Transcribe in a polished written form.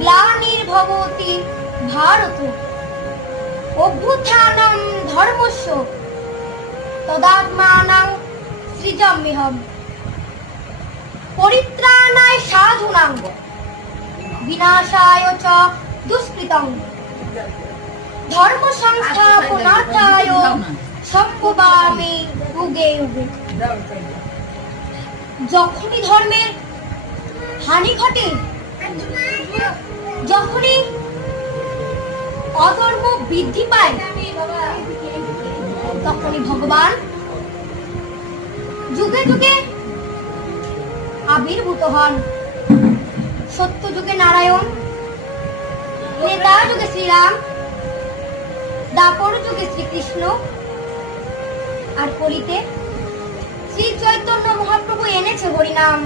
গ্লানির্ভবতি ভারত অভ্যুত্থানম ধর্মস্য তদাত্মানাং সৃজাম্যহম পরিত্রাণায় সাধুনাং বিনাশায় চ দুষ্কৃতং ধর্ম সংস্থাপনার্থায় সম্ভবামি যুগে যুগে। যখনই ধর্মের হানি ঘটে, যখনই অধর্ম বৃদ্ধি পায়, তখনই ভগবান যুগে যুগে আবির্ভূত হন। সত্য যুগে নারায়ণ, ত্রেতা যুগে শ্রীরাম, দ্বাপর যুগে শ্রীকৃষ্ণ, আর কলিতে শ্রী চৈতন্য মহাপ্রভু এনেছে হরিনাম।